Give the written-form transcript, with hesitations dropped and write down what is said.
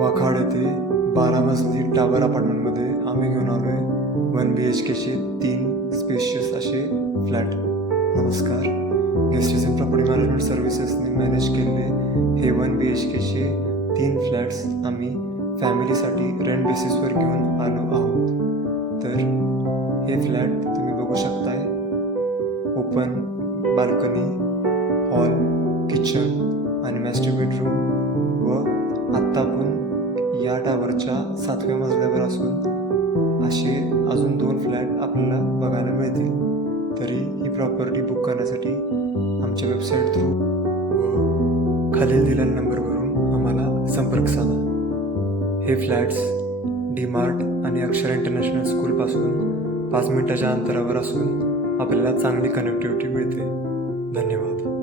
वाखाड येथे 12 मजली टावर अपार्टमेंटमध्ये आम्ही घेऊन आलो आहे 1 BHKचे 3 स्पेशियस असे फ्लॅट. नमस्कार. गेस्टेशन प्रॉपर्टी मॅनेजमेंट सर्व्हिसेसने मॅनेज केलेले हे 1 BHKचे 3 फ्लॅट्स आम्ही फॅमिलीसाठी रेंट बेसिसवर घेऊन आलो आहोत. तर हे फ्लॅट तुम्ही बघू शकताय. ओपन बाल्कनी, हॉल, किचन आणि मास्टर बेडरूम व आत्ता आपण या टावरच्या 7व्या मजल्यावर असून असे अजून 2 फ्लॅट आपल्याला बघायला मिळतील. तरी ही प्रॉपर्टी बुक करण्यासाठी आमच्या वेबसाईट थ्रू व खालील दिलेल्या नंबरवरून आम्हाला संपर्क साधा. हे फ्लॅट्स DMart आणि अक्षर इंटरनॅशनल स्कूलपासून 5 मिनिटाच्या अंतरावर असून आपल्याला चांगली कनेक्टिव्हिटी मिळते. धन्यवाद.